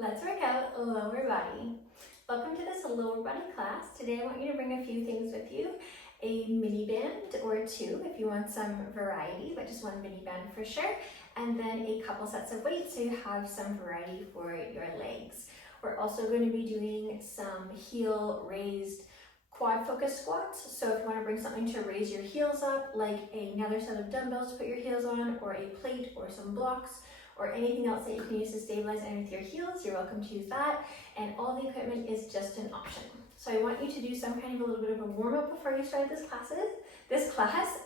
Let's work out lower body. Welcome to this lower body class. Today I want you to bring a few things with you. A mini band or two if you want some variety, but just one mini band for sure. And then a couple sets of weights so you have some variety for your legs. We're also going to be doing some heel raised quad focus squats. So if you want to bring something to raise your heels up, like another set of dumbbells to put your heels on, or a plate or some blocks, or anything else that you can use to stabilize underneath your heels, you're welcome to use that. And all the equipment is just an option. So I want you to do some kind of a little bit of a warm up before you start this class,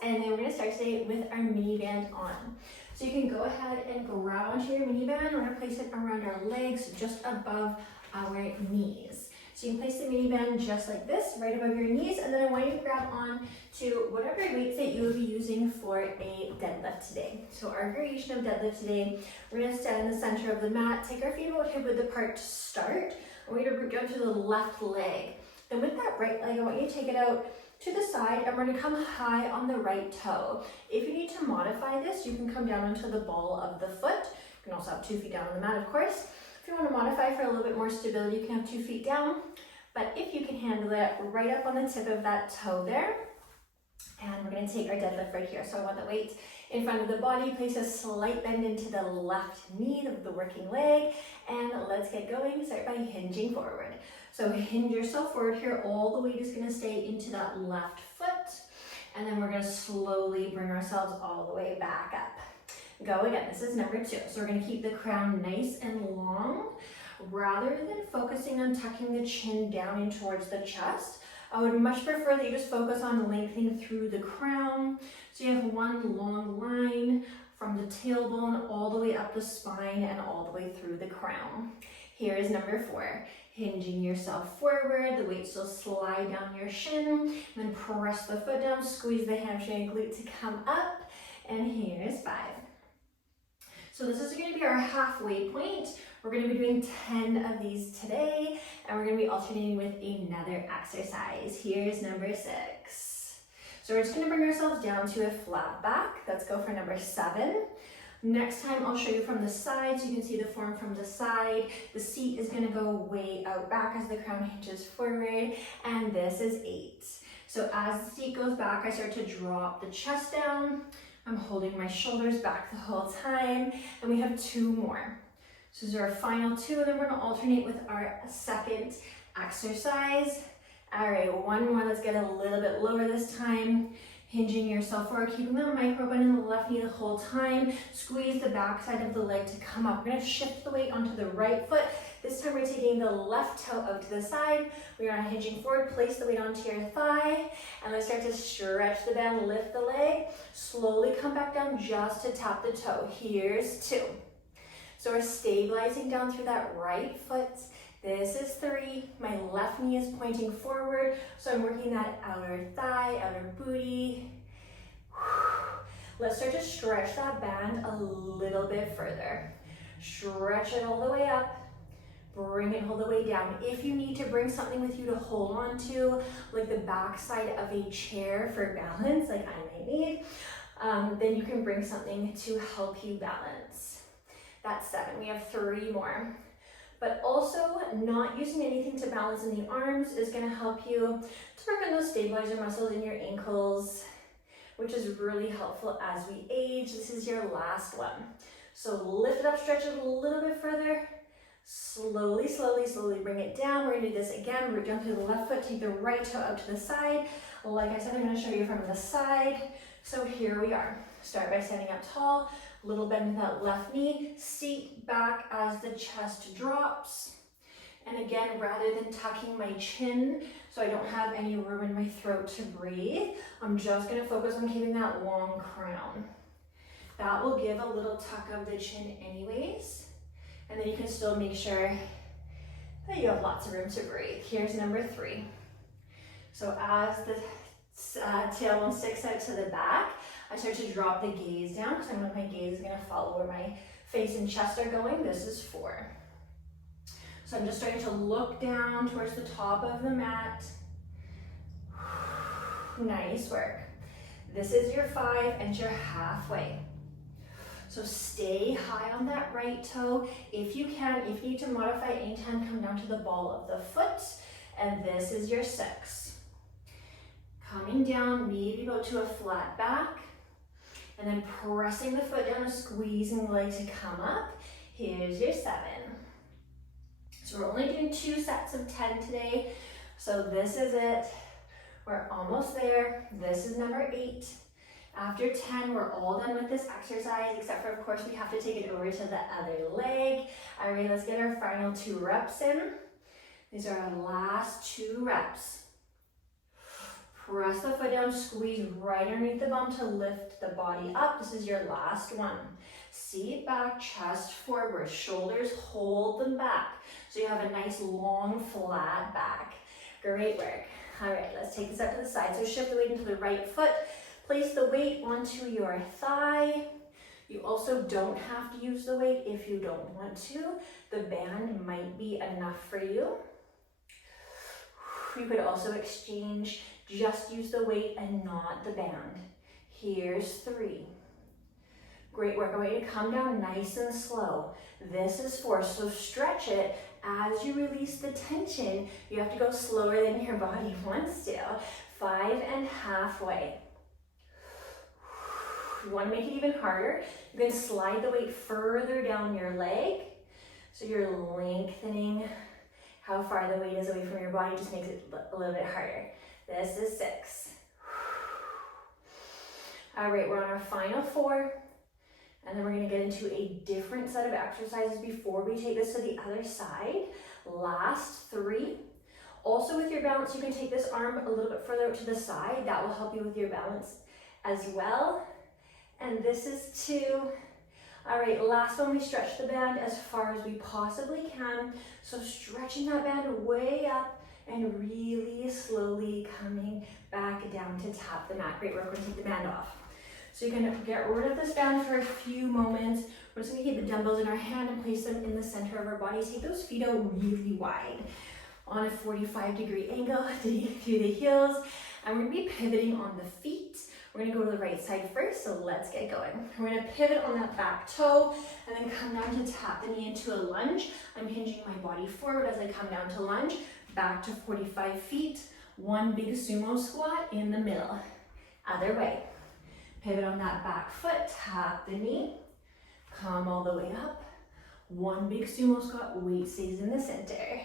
and then we're gonna start today with our mini band on. So you can go ahead and grab onto your mini band. We're gonna place it around our legs, just above our knees. So you can place the mini band just like this, right above your knees, and then I want you to grab on to whatever weights that you will be using for a deadlift today. So our variation of deadlift today, we're gonna stand in the center of the mat, take our feet about hip width apart to start, and we're gonna root down to the left leg. Then with that right leg, I want you to take it out to the side, and we're gonna come high on the right toe. If you need to modify this, you can come down onto the ball of the foot. You can also have 2 feet down on the mat, of course. If you want to modify for a little bit more stability, you can have 2 feet down, but if you can handle it, right up on the tip of that toe there. And we're going to take our deadlift right here. So I want the weight in front of the body, place a slight bend into the left knee of the working leg, and let's get going. Start by hinging forward. So hinge yourself forward here. All the weight is going to stay into that left foot, and then we're going to slowly bring ourselves all the way back up. Go again. This is number 2. So we're going to keep the crown nice and long. Rather than focusing on tucking the chin down in towards the chest, I would much prefer that you just focus on lengthening through the crown. So you have one long line from the tailbone all the way up the spine and all the way through the crown. Here is number 4. Hinging yourself forward, the weight still slide down your shin, then press the foot down, squeeze the hamstring and glute to come up, and here's 5. So this is going to be our halfway point. We're going to be doing 10 of these today, and we're going to be alternating with another exercise. Here's number 6. So we're just going to bring ourselves down to a flat back. Let's go for number 7. Next time I'll show you from the side so you can see the form from the side. The seat is going to go way out back as the crown hinges forward, and this is 8. So as the seat goes back, I start to drop the chest down. I'm holding my shoulders back the whole time, and we have 2 more. So these are our final 2, and then we're gonna alternate with our second exercise. All right, 1 more, let's get a little bit lower this time. Hinging yourself forward, keeping the micro bend in the left knee the whole time. Squeeze the back side of the leg to come up. We're gonna shift the weight onto the right foot. This time we're taking the left toe out to the side. We are hinging forward, place the weight onto your thigh, and let's start to stretch the band, lift the leg. Slowly come back down just to tap the toe. Here's 2. So we're stabilizing down through that right foot. This is 3. My left knee is pointing forward, so I'm working that outer thigh, outer booty. Let's start to stretch that band a little bit further. Stretch it all the way up. Bring it all the way down. If you need to bring something with you to hold on to, like the back side of a chair for balance, like I might need, then you can bring something to help you balance. That's 7. We have 3 more. But also, not using anything to balance in the arms is going to help you to work on those stabilizer muscles in your ankles, which is really helpful as we age. This is your last one. So lift it up, stretch it a little bit further. Slowly, slowly, slowly bring it down. We're going to do this again. Root down to the left foot, take the right toe out to the side. Like I said, I'm going to show you from the side. So here we are. Start by standing up tall. Little bend in that left knee, seat back as the chest drops. And again, rather than tucking my chin so I don't have any room in my throat to breathe, I'm just gonna focus on keeping that long crown. That will give a little tuck of the chin anyways. And then you can still make sure that you have lots of room to breathe. Here's number 3. So as the tailbone sticks out to the back, I start to drop the gaze down because I know my gaze is going to follow where my face and chest are going. This is 4. So I'm just starting to look down towards the top of the mat. Nice work. This is your 5 and you're halfway. So stay high on that right toe. If you can, if you need to modify anytime, come down to the ball of the foot. And this is your 6. Coming down, maybe go to a flat back. And then pressing the foot down and squeezing the leg to come up. Here's your 7. So we're only doing 2 sets of 10 today. So this is it. We're almost there. This is number 8. After 10, we're all done with this exercise, except for, of course, we have to take it over to the other leg. All right, let's get our final 2 reps in. These are our last 2 reps. Press the foot down, squeeze right underneath the bum to lift the body up. This is your last one. Seat back, chest forward, shoulders hold them back. So you have a nice long flat back. Great work. All right, let's take this out to the side. So shift the weight into the right foot. Place the weight onto your thigh. You also don't have to use the weight if you don't want to. The band might be enough for you. You could also exchange, just use the weight and not the band. Here's 3. Great work. I want you to come down nice and slow. This is 4, so stretch it. As you release the tension, you have to go slower than your body wants to. 5 and halfway. You want to make it even harder. You can slide the weight further down your leg. So you're lengthening how far the weight is away from your body, just makes it a little bit harder. This is 6. All right, we're on our final 4. And then we're going to get into a different set of exercises before we take this to the other side. Last 3. Also with your balance, you can take this arm a little bit further to the side. That will help you with your balance as well. And this is 2. All right, last one, we stretch the band as far as we possibly can. So stretching that band way up and really slowly coming back down to tap the mat. Great work, we're gonna take the band off. So you can get rid of this band for a few moments. We're just gonna keep the dumbbells in our hand and place them in the center of our body. Take those feet out really wide on a 45-degree angle through the heels. And we're gonna be pivoting on the feet. We're gonna go to the right side first, so let's get going. We're gonna pivot on that back toe and then come down to tap the knee into a lunge. I'm hinging my body forward as I come down to lunge, back to 45 feet, 1 big sumo squat in the middle. Other way. Pivot on that back foot, tap the knee, come all the way up. 1 big sumo squat, weight stays in the center.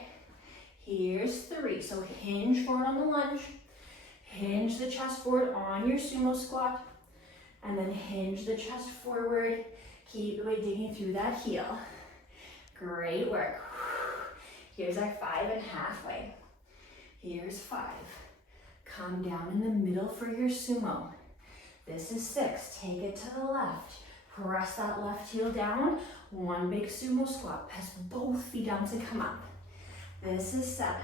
Here's 3, so hinge forward on the lunge. Hinge the chest forward on your sumo squat, and then hinge the chest forward. Keep the weight digging through that heel. Great work. Here's our 5 and halfway. Here's 5. Come down in the middle for your sumo. This is 6. Take it to the left. Press that left heel down. 1 big sumo squat. Press both feet down to come up. This is 7.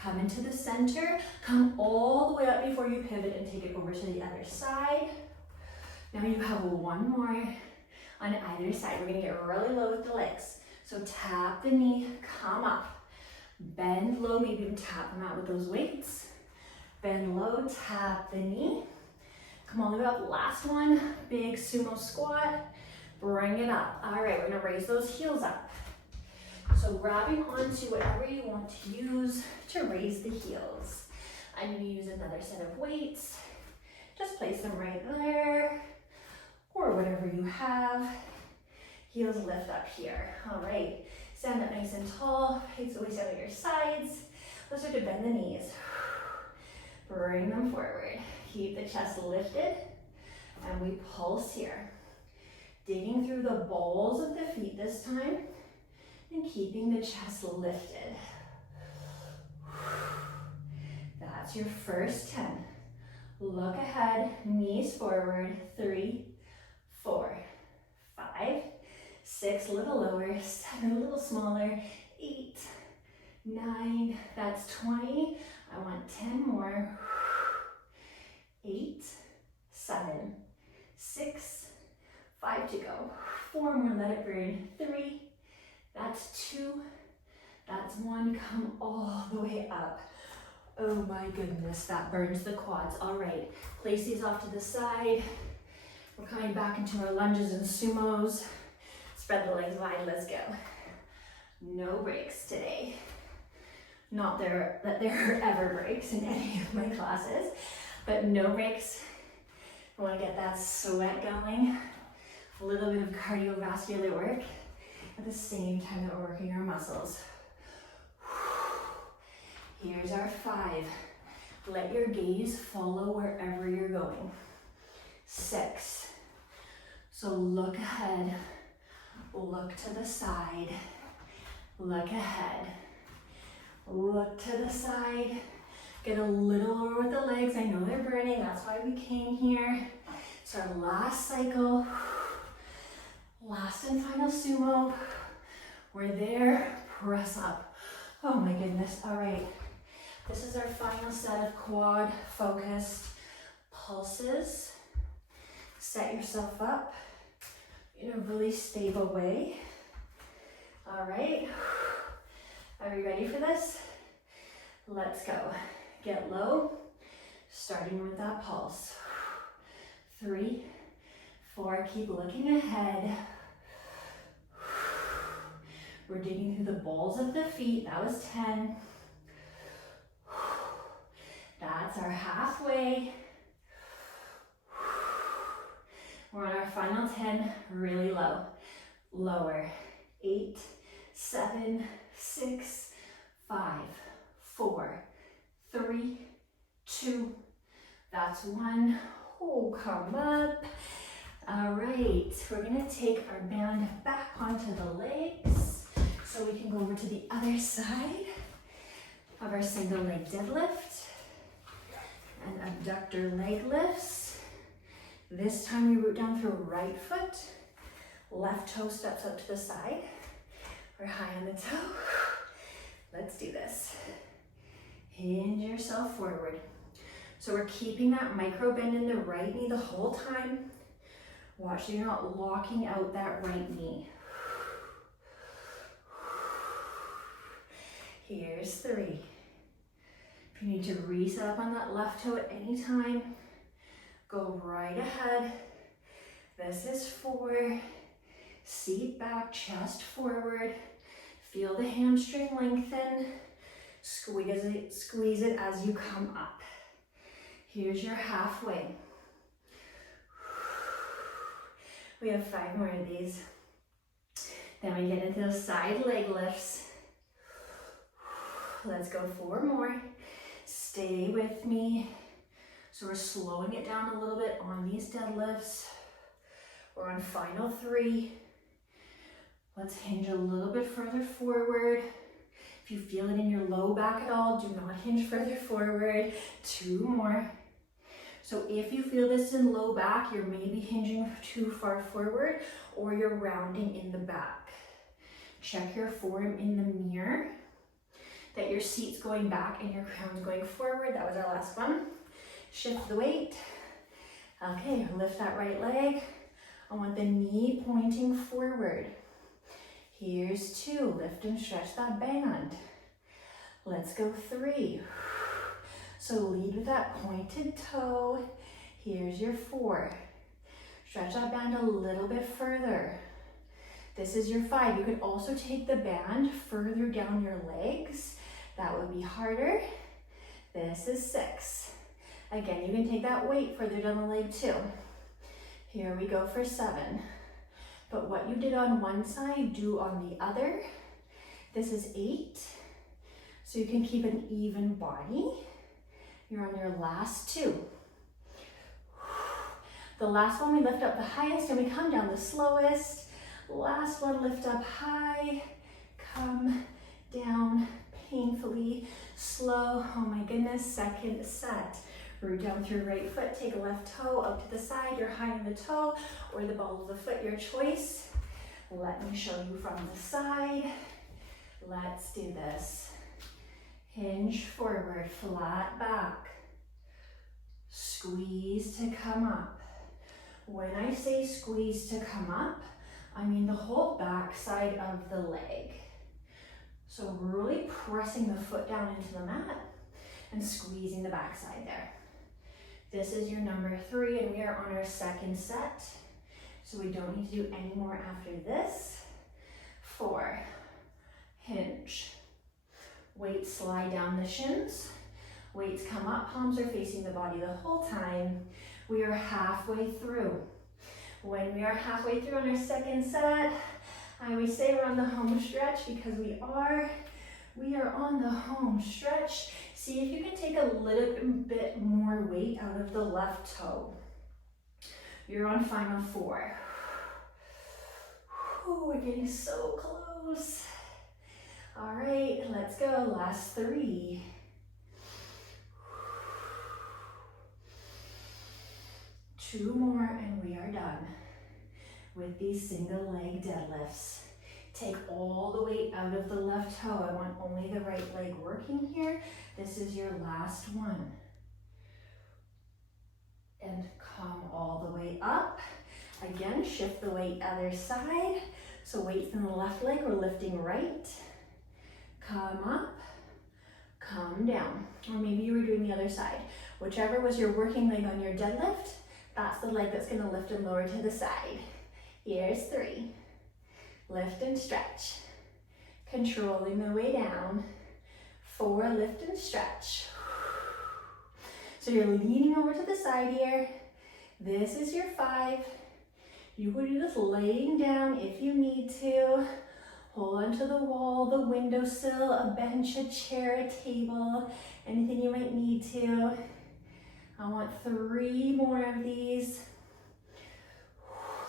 Come into the center, come all the way up before you pivot and take it over to the other side. Now you have 1 more on either side. We're gonna get really low with the legs. So tap the knee, come up. Bend low, maybe even tap them out with those weights. Bend low, tap the knee. Come all the way up, last one, big sumo squat. Bring it up. All right, we're gonna raise those heels up. So grabbing onto whatever you want to use to raise the heels. I'm going to use another set of weights. Just place them right there, or whatever you have. Heels lift up here. All right, stand up nice and tall. Hips always out at your sides. Let's start to bend the knees. Bring them forward. Keep the chest lifted, and we pulse here. Digging through the balls of the feet this time, and keeping the chest lifted. That's your first 10. Look ahead, knees forward. 3, 4, 5, 6, a little lower. 7, a little smaller. 8, 9, that's 20. I want 10 more. 8, 7, 6, 5 to go. 4 more, let it burn. 3, that's 2, that's 1, come all the way up. Oh my goodness, that burns the quads. All right, place these off to the side. We're coming back into our lunges and sumos. Spread the legs wide, let's go. No breaks today. Not that there are ever breaks in any of my classes, but no breaks. I want to get that sweat going, a little bit of cardiovascular work at the same time that we're working our muscles. Here's our 5. Let your gaze follow wherever you're going. 6. So look ahead, look to the side, look ahead, look to the side. Get a little lower with the legs. I know they're burning, that's why we came here. It's our last cycle, last and final sumo. We're there, press up. Oh my goodness, all right. This is our final set of quad focused pulses. Set yourself up in a really stable way. All right, are we ready for this? Let's go. Get low, starting with that pulse. 3, 4, keep looking ahead. We're digging through the balls of the feet, that was 10. That's our halfway. We're on our final 10, really low. Lower. 8, 7, 6, 5, 4, 3, 2, that's 1. Oh, come up. All right, we're gonna take our band back onto the legs so we can go over to the other side of our single leg deadlift and abductor leg lifts. This time we root down through right foot, left toe steps up to the side. We're high on the toe. Let's do this. Hinge yourself forward. So we're keeping that micro bend in the right knee the whole time. Watch so you're not locking out that right knee. Here's 3. If you need to reset up on that left toe at any time, go right ahead. This is 4. Seat back, chest forward. Feel the hamstring lengthen. Squeeze it as you come up. Here's your halfway. We have 5 more of these. Then we get into those side leg lifts. Let's go 4 more. Stay with me. So we're slowing it down a little bit on these deadlifts. We're on final 3. Let's hinge a little bit further forward. If you feel it in your low back at all, do not hinge further forward. 2 more. So if you feel this in low back, you're maybe hinging too far forward or you're rounding in the back. Check your form in the mirror, that your seat's going back and your crown's going forward. That was our last one. Shift the weight. Okay, lift that right leg. I want the knee pointing forward. Here's 2, lift and stretch that band. Let's go 3. So lead with that pointed toe. Here's your 4. Stretch that band a little bit further. This is your 5. You could also take the band further down your legs. That would be harder. This is 6. Again, you can take that weight further down the leg too. Here we go for 7. But what you did on one side, do on the other. This is 8. So you can keep an even body. You're on your last 2. The last one we lift up the highest and we come down the slowest. Last one, lift up high, come down painfully, slow. Oh my goodness, second set. Root down through right foot, take a left toe up to the side. You're high on the toe or the ball of the foot, your choice. Let me show you from the side. Let's do this. Hinge forward, flat back. Squeeze to come up. When I say squeeze to come up, I mean the whole back side of the leg. So really pressing the foot down into the mat and squeezing the back side there. This is your number 3, and we are on our second set. So we don't need to do any more after this. 4, hinge. Weights slide down the shins. Weights come up, palms are facing the body the whole time. We are halfway through. When we are halfway through on our second set, I always say we're on the home stretch because we are on the home stretch. See if you can take a little bit more weight out of the left toe. You're on final 4. Ooh, we're getting so close. All right, let's go. Last 3. 2 more and we are done with these single leg deadlifts. Take all the weight out of the left toe. I want only the right leg working here. This is your last one. And come all the way up. Again, shift the weight other side. So weights in the left leg, we're lifting right. Come up, come down. Or maybe you were doing the other side. Whichever was your working leg on your deadlift, that's the leg that's gonna lift and lower to the side. Here's 3. Lift and stretch. Controlling the way down. 4, lift and stretch. So you're leaning over to the side here. This is your 5. You could do this laying down if you need to. Hold onto the wall, the windowsill, a bench, a chair, a table, anything you might need to. I want 3 more of these.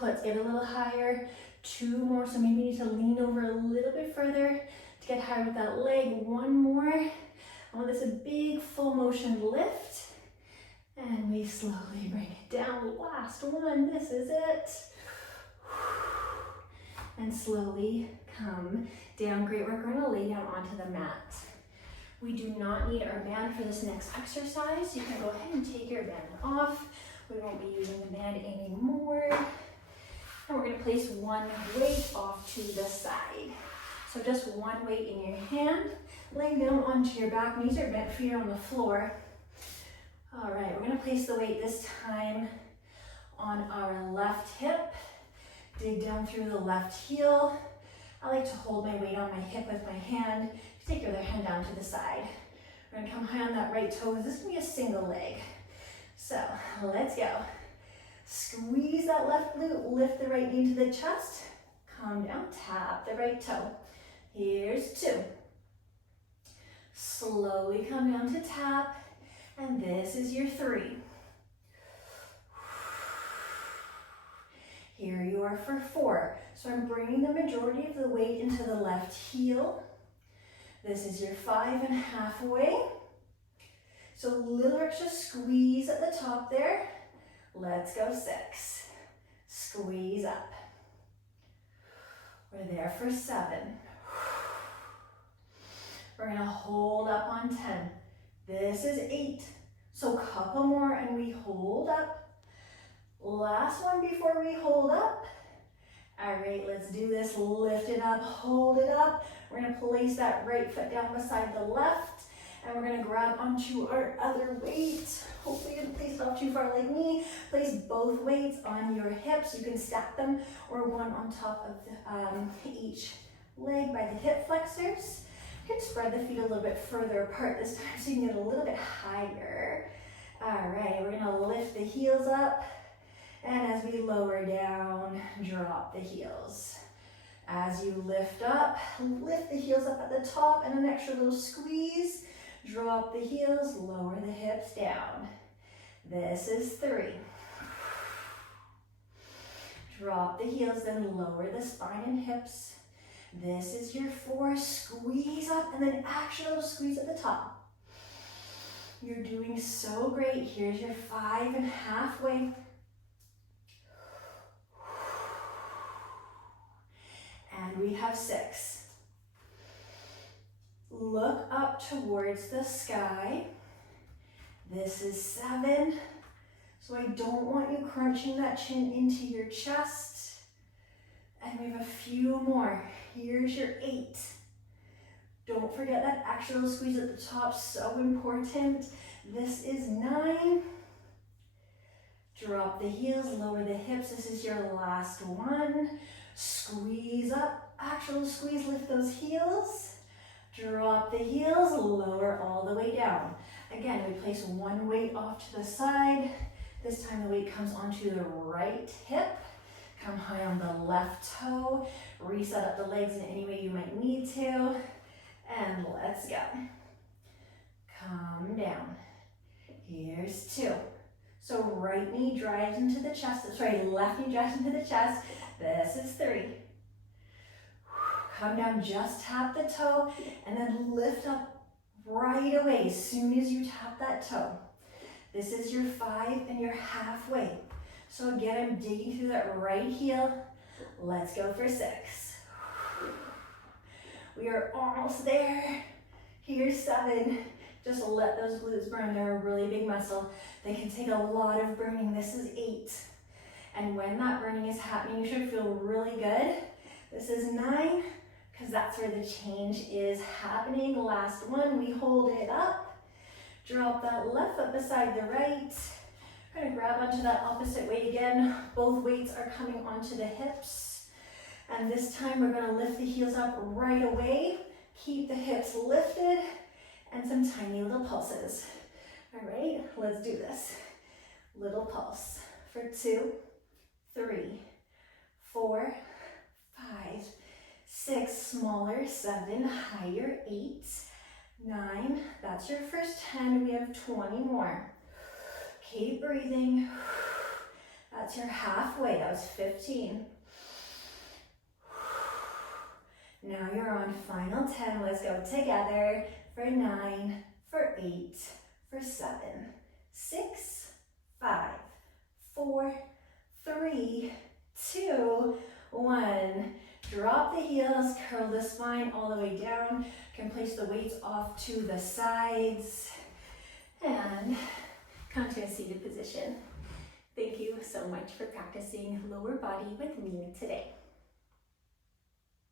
Let's get a little higher. 2 more, so maybe you need to lean over a little bit further to get higher with that leg. 1 more. I want this a big full motion lift. And we slowly bring it down. Last one, this is it. And slowly come down. Great work, we're gonna lay down onto the mat. We do not need our band for this next exercise. You can go ahead and take your band off. We won't be using the band anymore. And we're gonna place 1 weight off to the side. So just 1 weight in your hand, laying down onto your back, knees are bent, feet are on the floor. All right, we're gonna place the weight this time on our left hip. Dig down through the left heel. I like to hold my weight on my hip with my hand. Take your other hand down to the side. We're gonna come high on that right toe. This is gonna be a single leg. So let's go. Squeeze that left glute, lift the right knee to the chest. Come down, tap the right toe. Here's 2. Slowly come down to tap. And this is your 3. Here you are for 4. So I'm bringing the majority of the weight into the left heel. This is your 5.5 weight. So a little extra squeeze at the top there. Let's go 6. Squeeze up. We're there for 7. We're gonna hold up on 10. This is 8. So couple more and we hold up. Last one before we hold up. All right, let's do this. Lift it up, hold it up. We're gonna place that right foot down beside the left, and we're gonna grab onto our other weight. Hopefully you didn't place it off too far like me. Place both weights on your hips. You can stack them or one on top of each leg by the hip flexors. You can spread the feet a little bit further apart this time so you can get a little bit higher. All right, we're gonna lift the heels up. And as we lower down, drop the heels. As you lift up, lift the heels up at the top and an extra little squeeze. Drop the heels, lower the hips down. This is 3. Drop the heels, then lower the spine and hips. This is your 4. Squeeze up and then extra little squeeze at the top. You're doing so great. Here's your 5.5 weight. And we have 6. Look up towards the sky. This is 7. So I don't want you crunching that chin into your chest. And we have a few more. Here's your 8. Don't forget that extra little squeeze at the top, so important. This is 9. Drop the heels, lower the hips. This is your last one. Squeeze up, actual squeeze, lift those heels. Drop the heels, lower all the way down. Again, we place one weight off to the side. This time the weight comes onto the right hip. Come high on the left toe. Reset up the legs in any way you might need to. And let's go. Come down. Here's 2. So right knee drives into the chest. Sorry, left knee drives into the chest. This is 3. Come down, just tap the toe, and then lift up right away as soon as you tap that toe. This is your 5 and you're halfway. So again, I'm digging through that right heel. Let's go for 6. We are almost there. Here's 7. Just let those glutes burn. They're a really big muscle. They can take a lot of burning. This is 8. And when that burning is happening, you should feel really good. This is 9, because that's where the change is happening. Last one, we hold it up. Drop that left foot beside the right. Kind of grab onto that opposite weight again. Both weights are coming onto the hips. And this time we're gonna lift the heels up right away. Keep the hips lifted and some tiny little pulses. All right, let's do this. Little pulse for 2, 3, 4, 5, 6, smaller, 7, higher, 8, 9, that's your first 10, we have 20 more. Keep breathing. That's your halfway, that was 15. Now you're on final 10, let's go together for 9, for 8, for 7, 6, 5, 4, 3, 2, 1. Drop the heels, curl the spine all the way down. You can place the weights off to the sides and come to a seated position. Thank you so much for practicing lower body with me today.